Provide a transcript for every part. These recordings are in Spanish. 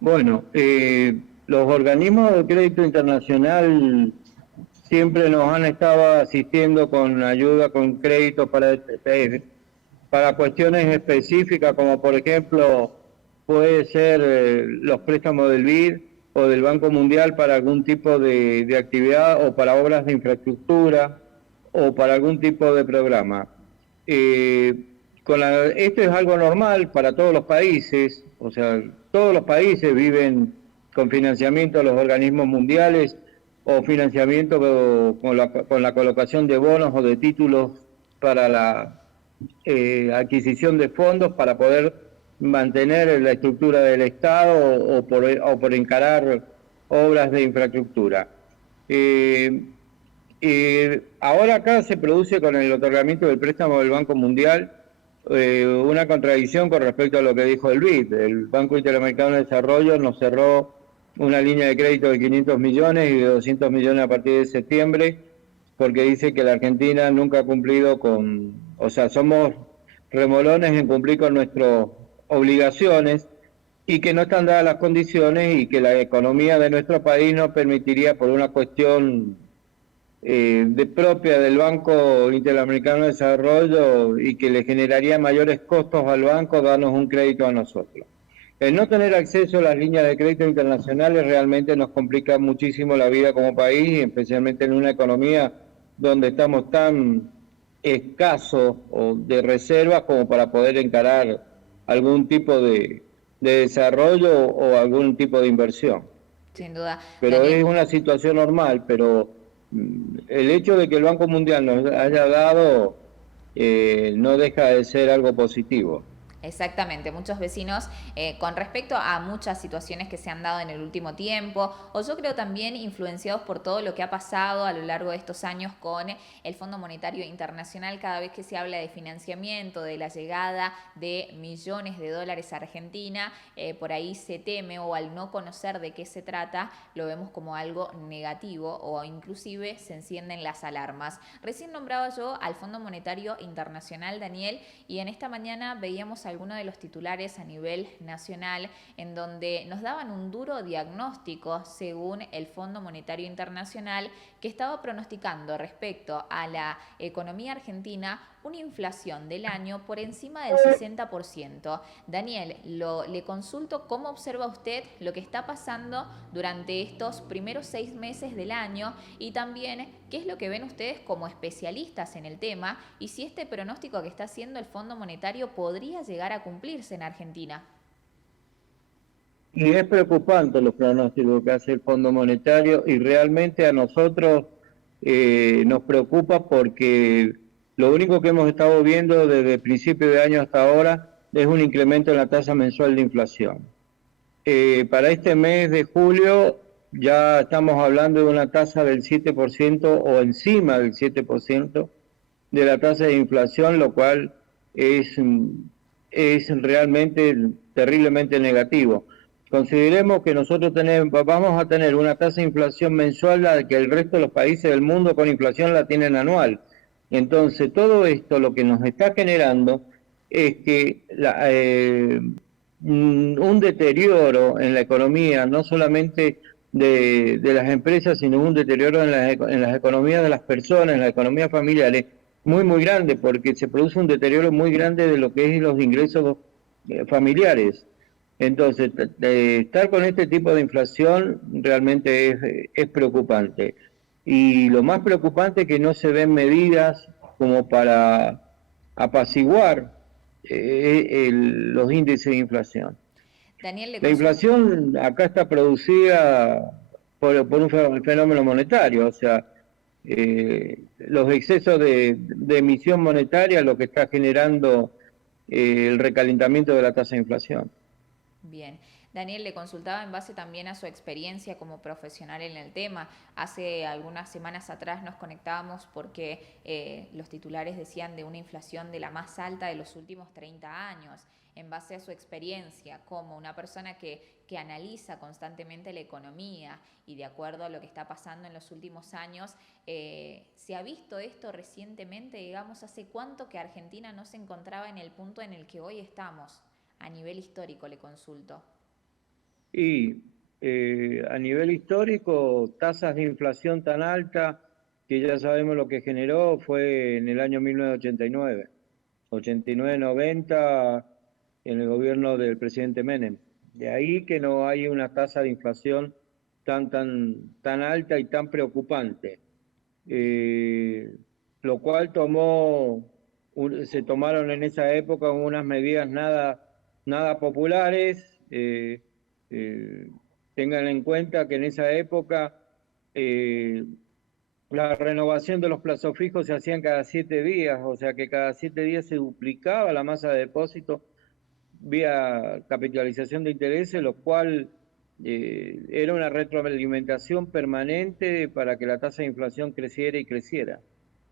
Bueno, los organismos de crédito internacional siempre nos han estado asistiendo con ayuda, con créditos para cuestiones específicas, como por ejemplo puede ser los préstamos del BID o del Banco Mundial para algún tipo de actividad o para obras de infraestructura o para algún tipo de programa. Esto es algo normal para todos los países, o sea, todos los países viven con financiamiento de los organismos mundiales o financiamiento con la colocación de bonos o de títulos para la adquisición de fondos para poder mantener la estructura del Estado o por encarar obras de infraestructura. Eh, Ahora acá se produce con el otorgamiento del préstamo del Banco Mundial una contradicción con respecto a lo que dijo el BID. El Banco Interamericano de Desarrollo nos cerró una línea de crédito de 500 millones y de 200 millones a partir de septiembre, porque dice que la Argentina nunca ha cumplido o sea, somos remolones en cumplir con nuestras obligaciones y que no están dadas las condiciones y que la economía de nuestro país no permitiría por una cuestión propia del Banco Interamericano de Desarrollo y que le generaría mayores costos al banco darnos un crédito a nosotros. El no tener acceso a las líneas de crédito internacionales realmente nos complica muchísimo la vida como país, especialmente en una economía donde estamos tan escasos o de reservas como para poder encarar algún tipo de desarrollo o algún tipo de inversión. Sin duda, Pero es Daniel. una situación normal, pero el hecho de que el Banco Mundial nos haya dado no deja de ser algo positivo. Exactamente, muchos vecinos con respecto a muchas situaciones que se han dado en el último tiempo, o yo creo también influenciados por todo lo que ha pasado a lo largo de estos años con el Fondo Monetario Internacional, cada vez que se habla de financiamiento, de la llegada de millones de dólares a Argentina, por ahí se teme o al no conocer de qué se trata, lo vemos como algo negativo o inclusive se encienden las alarmas. Recién nombraba yo al Fondo Monetario Internacional, Daniel, y en esta mañana veíamos algunos de los titulares a nivel nacional en donde nos daban un duro diagnóstico según el Fondo Monetario Internacional que estaba pronosticando respecto a la economía argentina una inflación del año por encima del 60%. Daniel, le consulto cómo observa usted lo que está pasando durante estos primeros 6 meses del año y también qué es lo que ven ustedes como especialistas en el tema y si este pronóstico que está haciendo el Fondo Monetario podría llegar a cumplirse en Argentina. Y es preocupante los pronósticos que hace el Fondo Monetario y realmente a nosotros nos preocupa porque lo único que hemos estado viendo desde el principio de año hasta ahora es un incremento en la tasa mensual de inflación. Para este mes de julio ya estamos hablando de una tasa del 7% o encima del 7% de la tasa de inflación, lo cual es realmente terriblemente negativo. Consideremos que nosotros vamos a tener una tasa de inflación mensual la que el resto de los países del mundo con inflación la tienen anual. Entonces, todo esto lo que nos está generando es que un deterioro en la economía, no solamente de las empresas, sino un deterioro en las economías de las personas, en las economías familiares, muy, muy grande, porque se produce un deterioro muy grande de lo que es los ingresos familiares. Entonces, estar con este tipo de inflación realmente es preocupante. Y lo más preocupante es que no se ven medidas como para apaciguar los índices de inflación. Daniel, le La consulto. inflación acá está producida por un fenómeno monetario, o sea, los excesos de emisión monetaria lo que está generando el recalentamiento de la tasa de inflación. Bien, Daniel, le consultaba en base también a su experiencia como profesional en el tema. Hace algunas semanas atrás nos conectábamos porque los titulares decían de una inflación de la más alta de los últimos 30 años. En base a su experiencia como una persona que analiza constantemente la economía y de acuerdo a lo que está pasando en los últimos años, ¿se ha visto esto recientemente? Digamos, ¿hace cuánto que Argentina no se encontraba en el punto en el que hoy estamos? A nivel histórico le consulto. Y a nivel histórico, tasas de inflación tan altas que ya sabemos lo que generó fue en el año 1989, 89-90, en el gobierno del presidente Menem. De ahí que no hay una tasa de inflación tan alta y tan preocupante. Bien, Lo cual se tomaron en esa época unas medidas nada populares. Eh, Tengan en cuenta que en esa época eh, la renovación de los plazos fijos se hacían cada 7 días, o sea que cada 7 días se duplicaba la masa de depósito vía capitalización de intereses, lo cual era una retroalimentación permanente para que la tasa de inflación creciera y creciera.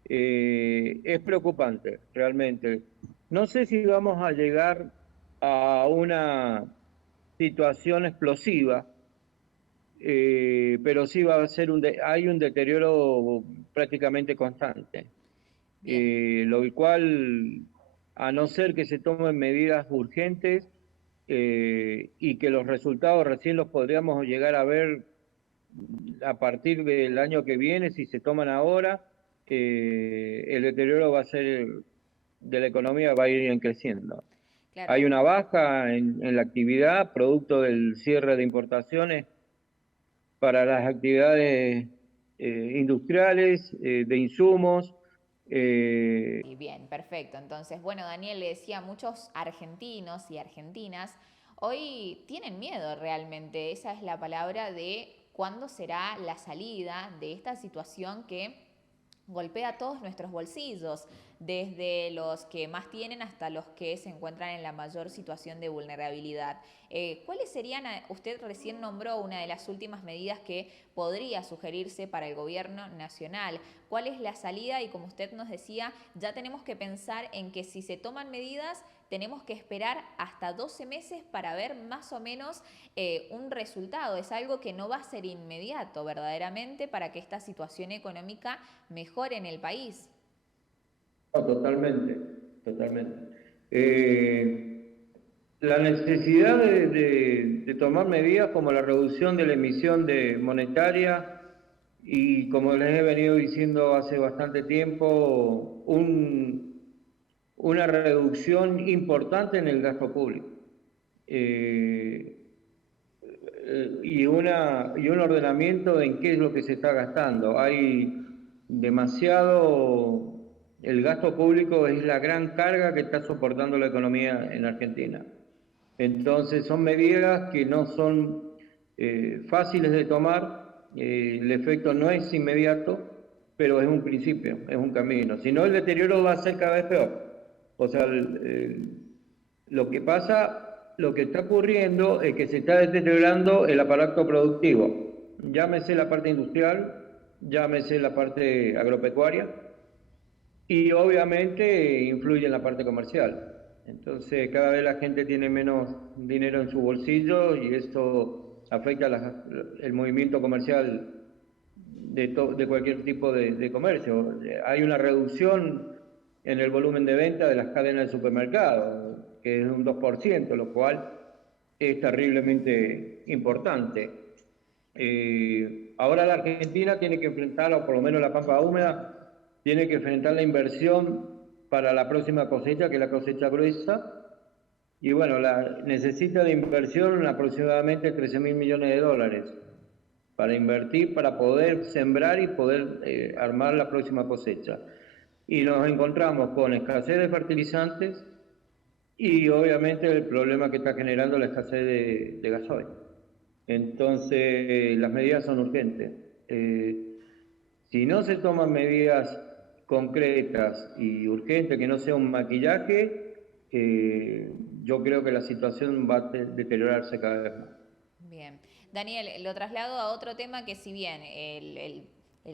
Es preocupante, realmente. No sé si vamos a llegar a una situación explosiva, pero sí va a ser hay un deterioro prácticamente constante, bien. lo cual, a no ser que se tomen medidas urgentes y que los resultados recién los podríamos llegar a ver a partir del año que viene, si se toman ahora, el deterioro va a ser de la economía, va a ir creciendo. Claro. Hay una baja en la actividad, producto del cierre de importaciones para las actividades industriales, de insumos. Y bien, perfecto. Entonces, bueno, Daniel le decía, muchos argentinos y argentinas hoy tienen miedo realmente, esa es la palabra, de cuándo será la salida de esta situación que golpea todos nuestros bolsillos, desde los que más tienen hasta los que se encuentran en la mayor situación de vulnerabilidad. ¿Cuáles serían, usted recién nombró una de las últimas medidas que podría sugerirse para el gobierno nacional? ¿Cuál es la salida? Y como usted nos decía, ya tenemos que pensar en que si se toman medidas, tenemos que esperar hasta 12 meses para ver más o menos un resultado. Es algo que no va a ser inmediato verdaderamente para que esta situación económica mejore en el país. No, totalmente, totalmente. La necesidad de tomar medidas como la reducción de la emisión de monetaria y, como les he venido diciendo hace bastante tiempo, una reducción importante en el gasto público. Eh, y un ordenamiento en qué es lo que se está gastando. Hay demasiado, el gasto público es la gran carga que está soportando la economía en Argentina. Entonces son medidas que no son fáciles de tomar, el efecto no es inmediato, pero es un principio, es un camino. Si no, el deterioro va a ser cada vez peor. O sea, lo que pasa, lo que está ocurriendo es que se está deteriorando el aparato productivo. Llámese la parte industrial, llámese la parte agropecuaria, y obviamente influye en la parte comercial. Entonces cada vez la gente tiene menos dinero en su bolsillo y esto afecta el movimiento comercial de cualquier tipo de comercio. Hay una reducción en el volumen de venta de las cadenas de supermercados, que es de un 2%, lo cual es terriblemente importante. Ahora la Argentina tiene que enfrentar, o por lo menos la Pampa Húmeda, tiene que enfrentar la inversión para la próxima cosecha, que es la cosecha gruesa, y bueno, necesita de inversión aproximadamente 13.000 millones de dólares para invertir, para poder sembrar y poder armar la próxima cosecha. Y nos encontramos con escasez de fertilizantes y obviamente el problema que está generando la escasez de gasoil. Entonces, las medidas son urgentes. Si no se toman medidas concretas y urgentes, que no sea un maquillaje, yo creo que la situación va a deteriorarse cada vez más. Bien. Daniel, lo traslado a otro tema que si bien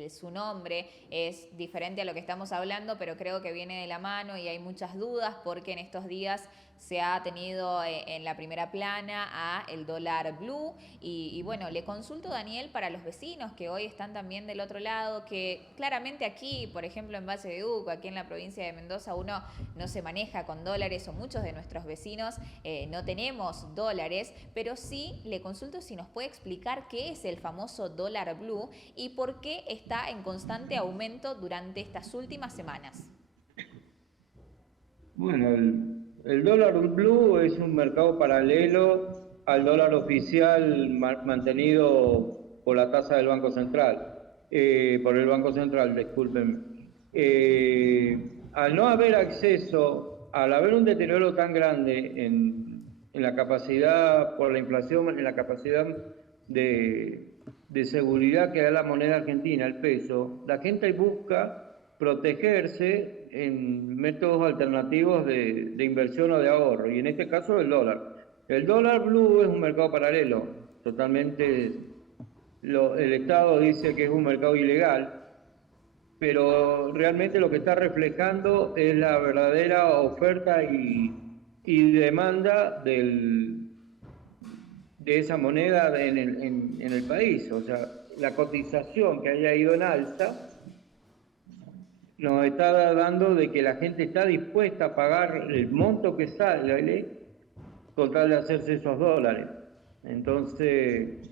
su nombre es diferente a lo que estamos hablando, pero creo que viene de la mano y hay muchas dudas porque en estos días se ha tenido en la primera plana a el dólar blue y bueno, le consulto, Daniel, para los vecinos que hoy están también del otro lado, que claramente aquí, por ejemplo en Valle de Uco, aquí en la provincia de Mendoza, uno no se maneja con dólares o muchos de nuestros vecinos no tenemos dólares, pero sí le consulto si nos puede explicar qué es el famoso dólar blue y por qué está en constante aumento durante estas últimas semanas. Bueno, el dólar blue es un mercado paralelo al dólar oficial mantenido por la tasa del Banco Central, por el Banco Central, disculpen. Al no haber acceso, al haber un deterioro tan grande en la capacidad, por la inflación, en la capacidad de seguridad que da la moneda argentina, el peso, la gente busca protegerse en métodos alternativos de inversión o de ahorro, y en este caso el dólar. El dólar blue es un mercado paralelo, totalmente, el Estado dice que es un mercado ilegal, pero realmente lo que está reflejando es la verdadera oferta y demanda de esa moneda en el país. O sea, la cotización que haya ido en alza nos está dando de que la gente está dispuesta a pagar el monto que sale con tal de hacerse esos dólares. Entonces,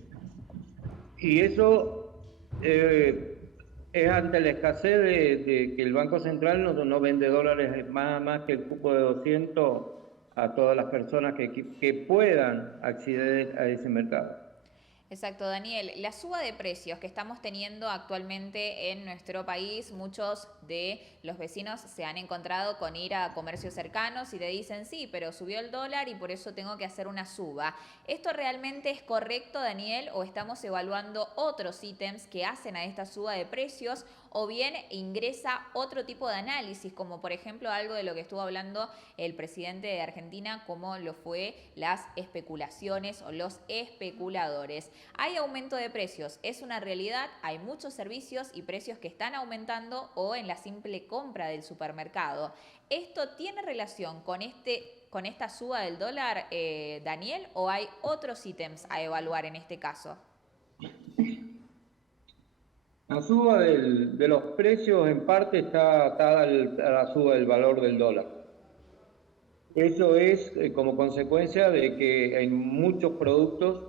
y eso es ante la escasez de que el Banco Central no vende dólares más que el cupo de 200 a todas las personas que puedan acceder a ese mercado. Exacto, Daniel. La suba de precios que estamos teniendo actualmente en nuestro país, muchos de los vecinos se han encontrado con ir a comercios cercanos y te dicen, sí, pero subió el dólar y por eso tengo que hacer una suba. ¿Esto realmente es correcto, Daniel, o estamos evaluando otros ítems que hacen a esta suba de precios o bien ingresa otro tipo de análisis, como por ejemplo algo de lo que estuvo hablando el presidente de Argentina, como lo fue las especulaciones o los especuladores? Hay aumento de precios, es una realidad, hay muchos servicios y precios que están aumentando o en la simple compra del supermercado. ¿Esto tiene relación con esta suba del dólar, Daniel, o hay otros ítems a evaluar en este caso? La suba de los precios en parte está atada a la suba del valor del dólar. Eso es como consecuencia de que en muchos productos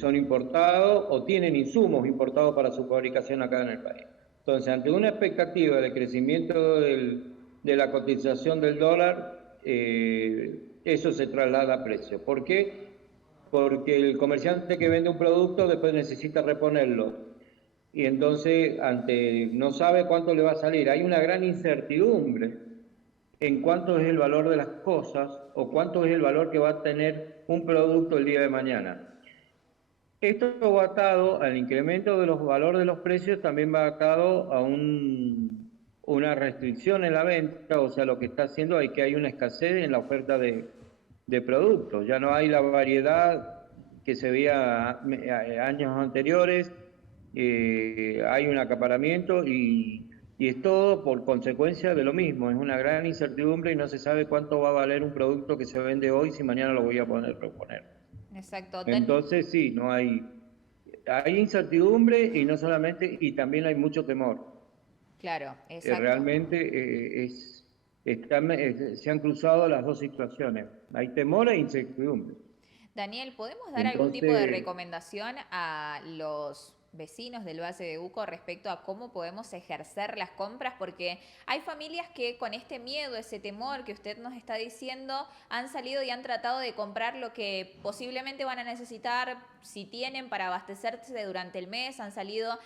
son importados o tienen insumos importados para su fabricación acá en el país. Entonces, ante una expectativa de crecimiento de la cotización del dólar, eso se traslada a precio. ¿Por qué? Porque el comerciante que vende un producto después necesita reponerlo. Y entonces, no sabe cuánto le va a salir. Hay una gran incertidumbre en cuánto es el valor de las cosas o cuánto es el valor que va a tener un producto el día de mañana. Esto va atado al incremento de los valores de los precios, también va atado a una restricción en la venta, o sea, lo que está haciendo es que hay una escasez en la oferta de productos. Ya no hay la variedad que se veía años anteriores, hay un acaparamiento y es todo por consecuencia de lo mismo. Es una gran incertidumbre y no se sabe cuánto va a valer un producto que se vende hoy si mañana lo voy a poder reponer. Exacto. Entonces sí, hay incertidumbre y no solamente, y también hay mucho temor. Claro, exacto. Realmente se han cruzado las dos situaciones. Hay temor e incertidumbre. Daniel, ¿podemos dar algún tipo de Entonces, recomendación a los vecinos del Valle de Uco respecto a cómo podemos ejercer las compras? Porque hay familias que con este miedo, ese temor que usted nos está diciendo, han salido y han tratado de comprar lo que posiblemente van a necesitar, si tienen, para abastecerse durante el mes, han salido,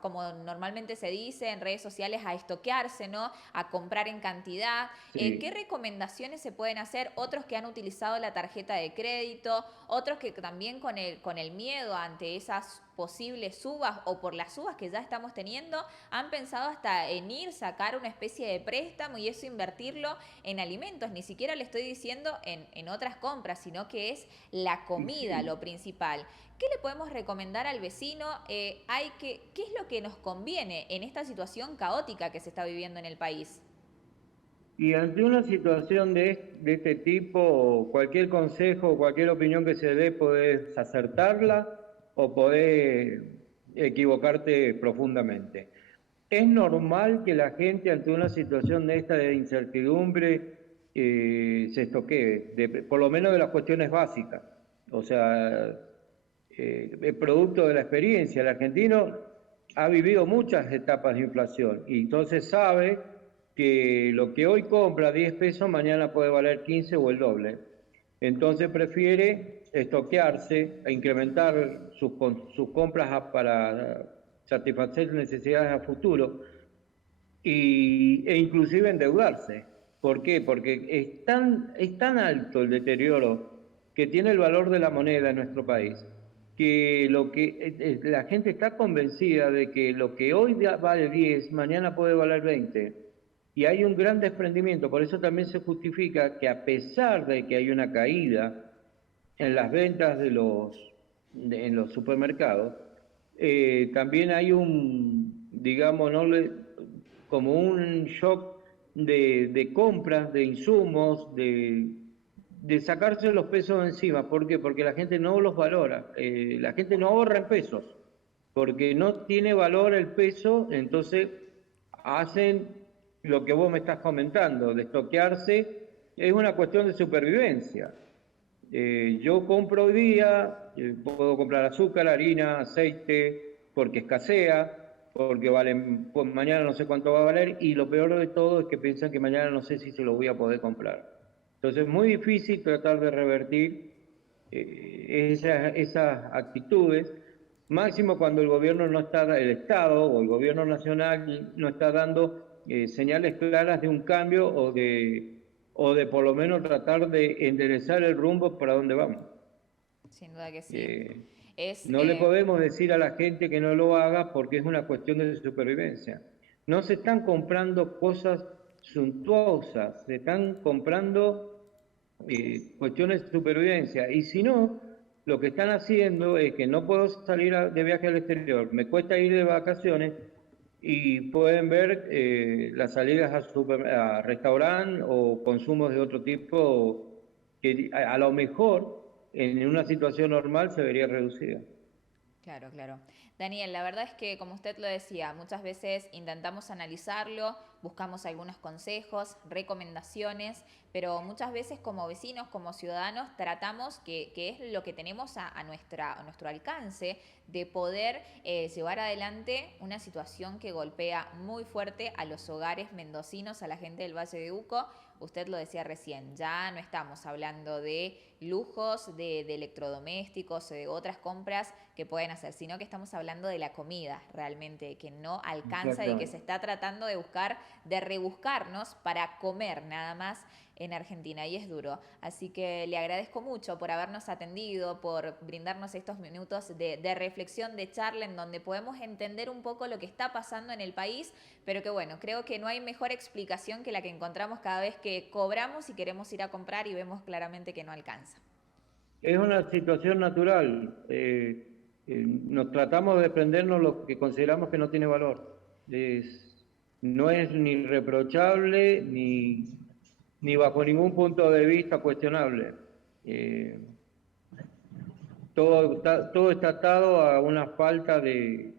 como normalmente se dice en redes sociales, a estoquearse, ¿no? A comprar en cantidad. ¿Qué sí. recomendaciones se pueden hacer? Otros que han utilizado la tarjeta de crédito, otros que también con el miedo ante esas posibles subas o por las subas que ya estamos teniendo, han pensado hasta en ir, sacar una especie de préstamo y eso invertirlo en alimentos. Ni siquiera le estoy diciendo en otras compras, sino que es la comida lo principal. ¿Qué le podemos recomendar al vecino? ¿Qué es lo que nos conviene en esta situación caótica que se está viviendo en el país? Y ante una situación de este tipo, cualquier consejo o cualquier opinión que se dé, podés acertarla o podés equivocarte profundamente. Es normal que la gente ante una situación de esta de incertidumbre se estoquee, por lo menos de las cuestiones básicas. O sea, el producto de la experiencia. El argentino ha vivido muchas etapas de inflación y entonces sabe que lo que hoy compra 10 pesos mañana puede valer 15 o el doble. Entonces prefiere estoquearse e incrementar sus compras para satisfacer necesidades a futuro e inclusive endeudarse. ¿Por qué? Porque es tan alto el deterioro que tiene el valor de la moneda en nuestro país, que la gente está convencida de que lo que hoy vale 10, mañana puede valer 20. Y hay un gran desprendimiento, por eso también se justifica que a pesar de que hay una caída en las ventas en los supermercados, también hay digamos, como un shock de compras, de insumos, de sacarse los pesos encima. ¿Por qué? Porque la gente no los valora, la gente no ahorra en pesos, porque no tiene valor el peso, entonces hacen lo que vos me estás comentando, de estoquearse, es una cuestión de supervivencia. Yo compro hoy día, puedo comprar azúcar, harina, aceite, porque escasea, porque pues mañana no sé cuánto va a valer, y lo peor de todo es que piensan que mañana no sé si se lo voy a poder comprar. Entonces es muy difícil tratar de revertir esas actitudes, máximo cuando el gobierno no está, el Estado o el gobierno nacional no está dando señales claras de un cambio o de por lo menos tratar de enderezar el rumbo para donde vamos. Sin duda que sí. Es, No le podemos decir a la gente que no lo haga porque es una cuestión de supervivencia. No se están comprando cosas suntuosas, se están comprando cuestiones de supervivencia. Y si no, lo que están haciendo es que no puedo salir de viaje al exterior, me cuesta ir de vacaciones y pueden ver las salidas a restaurante o consumos de otro tipo que a lo mejor en una situación normal se vería reducida. claro, claro. Daniel, la verdad es que, como usted lo decía, muchas veces intentamos analizarlo, buscamos algunos consejos, recomendaciones, pero muchas veces como vecinos, como ciudadanos, tratamos que es lo que tenemos a nuestro alcance de poder llevar adelante una situación que golpea muy fuerte a los hogares mendocinos, a la gente del Valle de Uco. Usted lo decía recién, ya no estamos hablando de lujos, de electrodomésticos o de otras compras que pueden hacer, sino que estamos hablando de la comida realmente, que no alcanza y que se está tratando de buscar, de rebuscarnos para comer nada más en Argentina y es duro. Así que le agradezco mucho por habernos atendido, por brindarnos estos minutos de reflexión, de charla en donde podemos entender un poco lo que está pasando en el país, pero que bueno, creo que no hay mejor explicación que la que encontramos cada vez que cobramos y queremos ir a comprar y vemos claramente que no alcanza. Es una situación natural. Nos tratamos de desprendernos lo que consideramos que no tiene valor. No es ni reprochable ni bajo ningún punto de vista cuestionable. Todo está atado a una falta de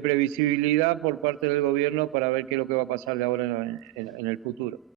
previsibilidad por parte del gobierno para ver qué es lo que va a pasar de ahora en el futuro.